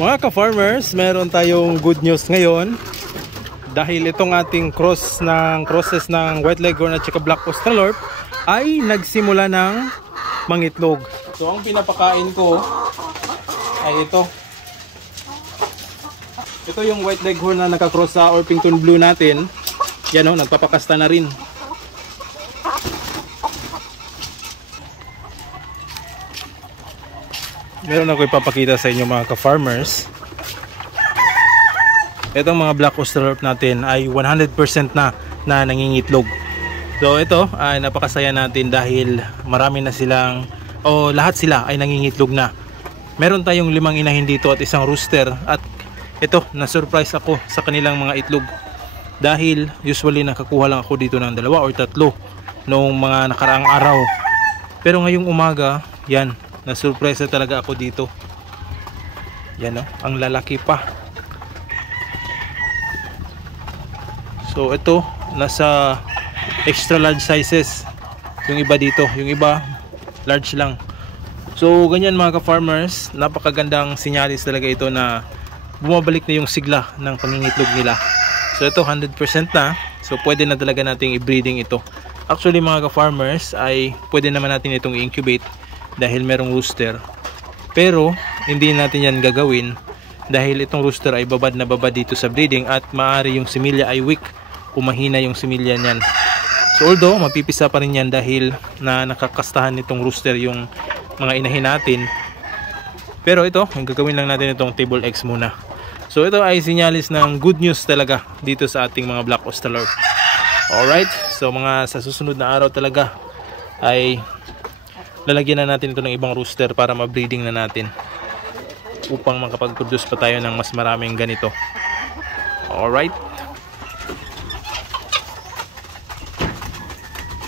Mga ka-farmers, meron tayong good news ngayon dahil itong ating crosses ng White Leghorn at saka Black Australorp ay nagsimula ng mangitlog. So ang pinapakain ko ay ito. Ito yung White Leghorn na nakakross sa Orpington Blue natin. Yan o, nagpapakasta na rin. Meron ako ipapakita sa inyo mga ka-farmers. Itong mga Black Australorp natin ay 100% na nangingitlog. So ito ay napakasaya natin dahil marami na silang, lahat sila ay nangingitlog na. Meron tayong 5 inahin dito at isang rooster. At ito, na-surprise ako sa kanilang mga itlog. Dahil usually nakakuha lang ako dito ng 2 or 3 noong mga nakaraang araw. Pero ngayong umaga, yan, na-surprise na talaga ako dito. Yan o, ang lalaki pa. So ito, nasa extra large sizes. Yung iba dito, yung iba large lang. So ganyan mga ka-farmers, napakagandang sinyalis talaga ito na bumabalik na yung sigla ng pangingitlog nila. So ito 100% na. So pwede na talaga nating i-breeding ito. Actually mga ka-farmers ay pwede naman natin itong i-incubate dahil merong rooster. Pero hindi natin yan gagawin dahil itong rooster ay babad na babad dito sa breeding at maaari yung similya ay weak, umahina yung similya niyan. So although mapipisa pa rin yan dahil na nakakastahan nitong rooster yung mga inahin natin, pero ito, ang gagawin lang natin itong table eggs muna. So ito ay sinyalis ng good news talaga dito sa ating mga Black Australorp. Alright, so mga sa susunod na araw talaga ay lalagyan na natin ito ng ibang rooster para ma-breeding na natin upang makapag-produce pa tayo ng mas maraming ganito. Alright,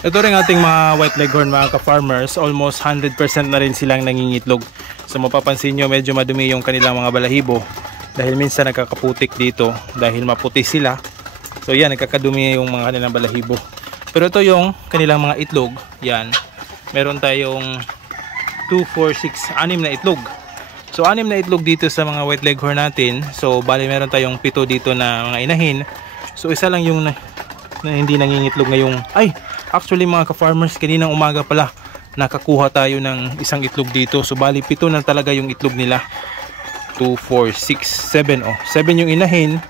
ito rin ating mga White Leghorn mga ka-farmers, almost 100% na rin silang nangingitlog. So mapapansin nyo medyo madumi yung kanilang mga balahibo dahil minsan nagkakaputik dito dahil maputi sila. So yan, nagkakadumi yung mga kanilang balahibo. Pero ito yung kanilang mga itlog. Yan, meron tayong 2, 4, 6, 6 na itlog. So 6 na itlog dito sa mga White Leghorn natin. So bali meron tayong 7 dito na mga inahin. So isa lang yung na hindi nangingitlog ngayong, actually mga ka-farmers, kaninang umaga pala nakakuha tayo ng isang itlog dito. So bali 7 na talaga yung itlog nila. 2, 4, 6, 7. 7 yung inahin.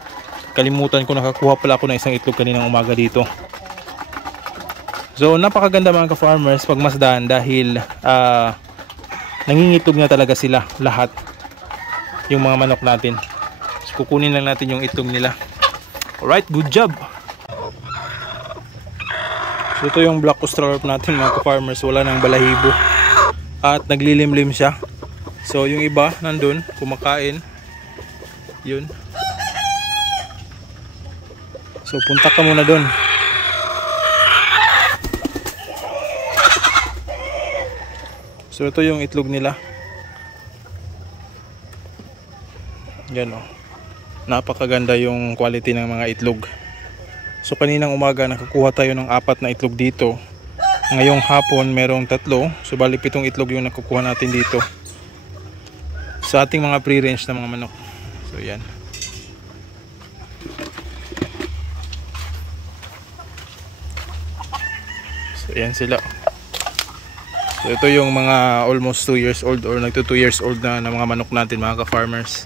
Kalimutan ko, nakakuha pala ako ng isang itlog kaninang umaga dito. So napakaganda mga ka-farmers pagmasdan dahil nangingitlog na talaga sila lahat, yung mga manok natin. So kukunin lang natin yung itlog nila. Alright, good job. So ito yung Black Australorp natin mga ka-farmers, wala nang balahibo at naglilimlim siya. So yung iba nandun kumakain. Yun. So punta ka muna dun. So ito yung itlog nila. Yan o, napakaganda yung quality ng mga itlog. So kaninang umaga nakakuha tayo ng 4 na itlog dito. Ngayong hapon merong 3. So bali 7 itlog yung nakukuha natin dito sa ating mga pre-range na mga manok. So yan. So yan sila. So ito yung mga almost 2 years old or nagto 2 years old na mga manok natin mga ka-farmers.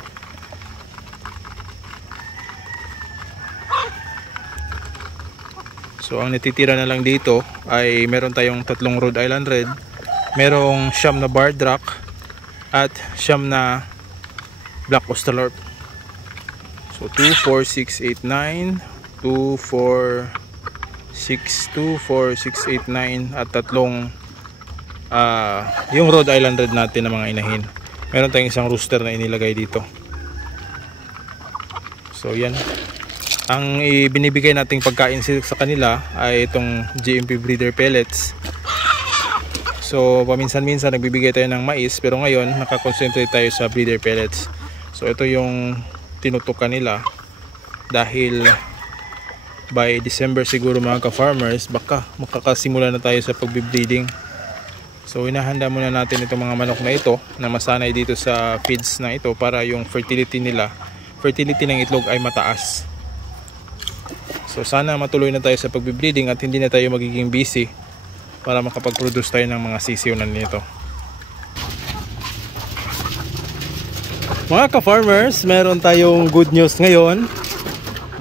So ang natitira na lang dito ay meron tayong 3 Rhode Island Red, merong 9 na Barred Rock at 9 na Black Australorp. So 2, 4, 6, 8, 9, 2, 4, 6, 2, 4, 6, 8, 9 at 3 yung Rhode Island Red natin na mga inahin. Meron tayong isang rooster na inilagay dito. So yan. Ang ibinibigay nating pagkain sa kanila ay itong GMP breeder pellets. So paminsan-minsan nagbibigay tayo ng mais, pero ngayon nakakonsentrate tayo sa breeder pellets. So ito yung tinutukan nila dahil by December siguro mga ka-farmers baka makakasimula na tayo sa pagbe-breeding. So inahanda muna natin itong mga manok na ito na masanay dito sa feeds na ito para yung fertility ng itlog ay mataas. So sana matuloy na tayo sa pagbe-breeding at hindi na tayo magiging busy para makapag-produce tayo ng mga sisiw na nito. Mga ka-farmers, meron tayong good news ngayon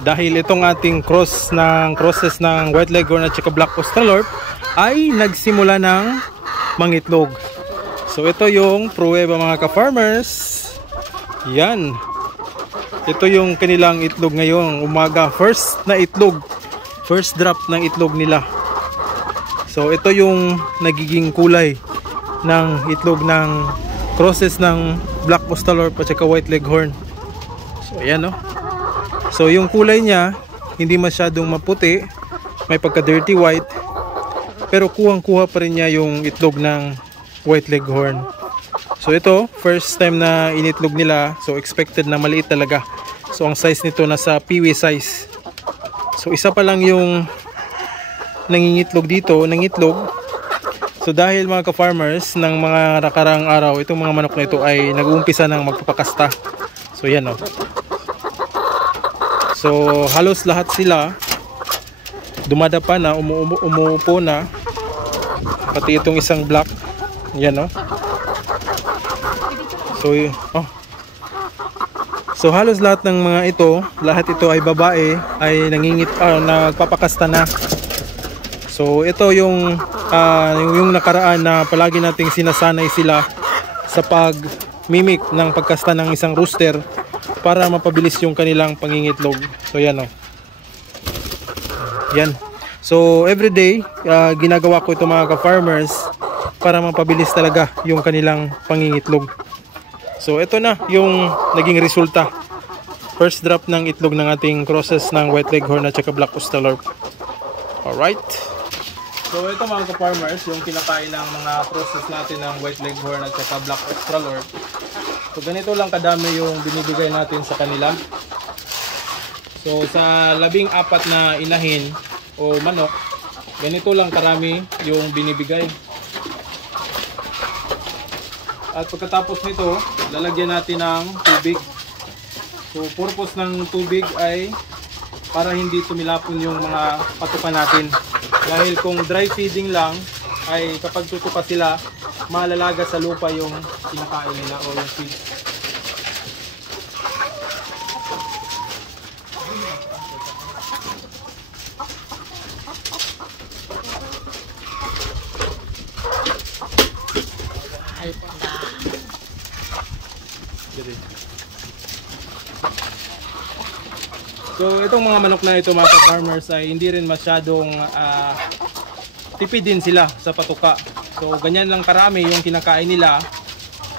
dahil itong ating crosses ng White Leghorn at saka Black Australorp ay nagsimula ng mangitlog. So ito yung pruweba mga ka-farmers. Yan. Ito yung kanilang itlog ngayong umaga. First na itlog. First drop ng itlog nila. So ito yung nagiging kulay ng itlog ng crosses ng Black Australorp at saka White Leghorn. So ayan, no. So yung kulay niya hindi masyadong maputi, may pagka dirty white, pero kuhang-kuha pa rin niya yung itlog ng White Leghorn. So ito, first time na initlog nila, so expected na maliit talaga. So ang size nito nasa peewee size. So isa pa lang yung nangingitlog dito, nangitlog. So dahil mga ka-farmers, ng mga nakarang araw, itong mga manok na ito ay nag-uumpisa ng magpapakasta. So yan, oh. So halos lahat sila dumadapa na, umuupo na, pati itong isang black. Yan, no. So halos lahat ng mga lahat ito ay babae, ay nagpapakasta na. So ito yung nakaraan na palagi nating sinasanay sila sa pag-mimic ng pagkasta ng isang rooster para mapabilis yung kanilang pangingitlog. So yan, oh. Yan. So everyday ginagawa ko ito mga ka-farmers para mapabilis talaga yung kanilang pangingitlog. So ito na yung naging resulta. First drop ng itlog ng ating crosses ng White Leghorn at saka Black Australorp. Alright. So ito mga ka-farmers, yung kinakain ng mga crosses natin ng White Leghorn at saka Black Australorp. So ganito lang kadami yung binibigay natin sa kanila. So sa 14 na inahin o manok, ganito lang karami yung binibigay. At pagkatapos nito, lalagyan natin ng tubig. So purpose ng tubig ay para hindi tumilapon yung mga patuka natin. Dahil kung dry feeding lang, ay kapag tutuka sila, malalaga sa lupa yung kinakain nila o yung feed. So itong mga manok na ito mga ka-farmers ay hindi rin masyadong tipid din sila sa patuka. So ganyan lang karami yung kinakain nila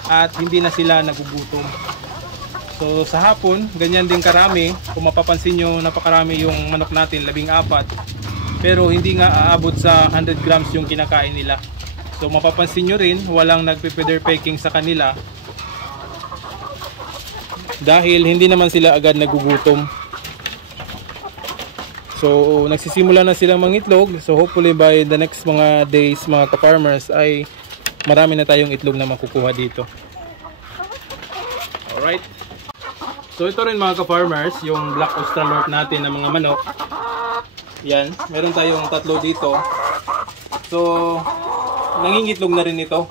at hindi na sila nagugutom. So sa hapon, ganyan din karami. Kung mapapansin nyo, napakarami yung manok natin, 14. Pero hindi nga aabot sa 100 grams yung kinakain nila. So mapapansin nyo rin, walang nagpe-feather pecking sa kanila. Dahil hindi naman sila agad nagugutom. So nagsisimula na silang mangitlog. So hopefully by the next mga days mga ka-farmers ay marami na tayong itlog na makukuha dito. Alright. So ito rin mga ka-farmers, yung Black Australorp natin na mga manok. Yan, meron tayong 3 dito. So nangingitlog na rin ito.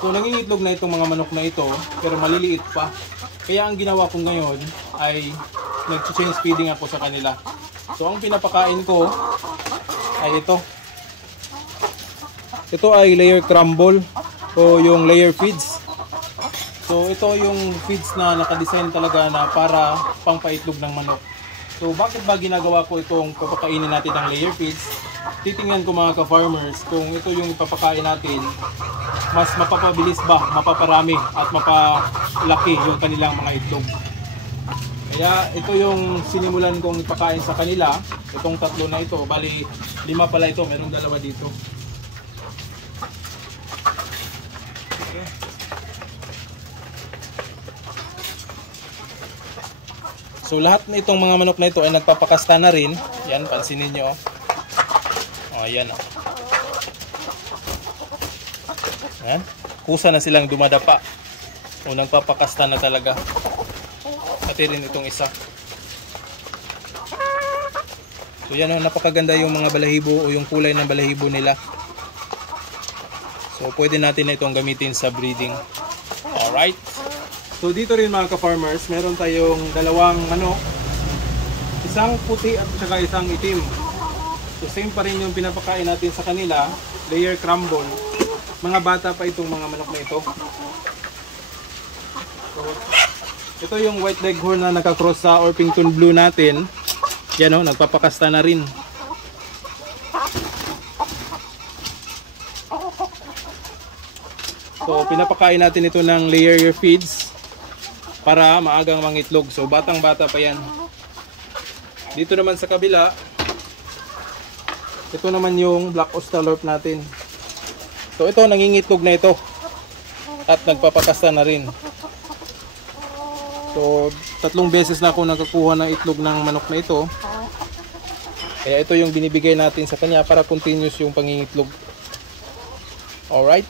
So nangingitlog na itong mga manok na ito, pero maliliit pa. Kaya ang ginawa ko ngayon ay nag-change feeding ako sa kanila. So ang pinapakain ko ay ito. Ito ay layer crumble o yung layer feeds. So ito yung feeds na nakadesign talaga na para pangpaitlog ng manok. So bakit ba ginagawa ko itong papakainin natin ng layer feeds? Titingnan ko mga ka-farmers kung ito yung ipapakain natin, mas mapapabilis ba, mapaparami at mapalaki yung kanilang mga itlog. Kaya ito yung sinimulan kong ipakain sa kanila, itong 3 na ito, bali 5 pala ito, merong 2 dito. Okay. So lahat na itong mga manok na ito ay nagpapakasta na rin. Yan, pansinin nyo. Oh, yan. Yan. Kusa na silang dumadapa. O nagpapakasta na talaga. Pati rin itong isa. So yan o, napakaganda yung mga balahibo o yung kulay ng balahibo nila. So pwede natin na itong gamitin sa breeding. Alright. So dito rin mga ka-farmers, meron tayong dalawang isang puti at saka isang itim. So same pa rin yung pinapakain natin sa kanila, layer crumble. Mga bata pa itong mga manok na ito. So, ito yung white leghorn na nakakross sa Orpington Blue natin. Yan o, nagpapakasta na rin. So pinapakain natin ito ng layer feeds para maagang mangitlog. So batang bata pa yan. Dito naman sa kabila, ito naman yung Black Austalorp natin. So ito, nangingitlog na ito at nagpapakasta na rin. So 3 beses na ako nakakuha ng itlog ng manok na ito. Kaya ito yung binibigay natin sa kanya para continuous yung pangingitlog. Alright.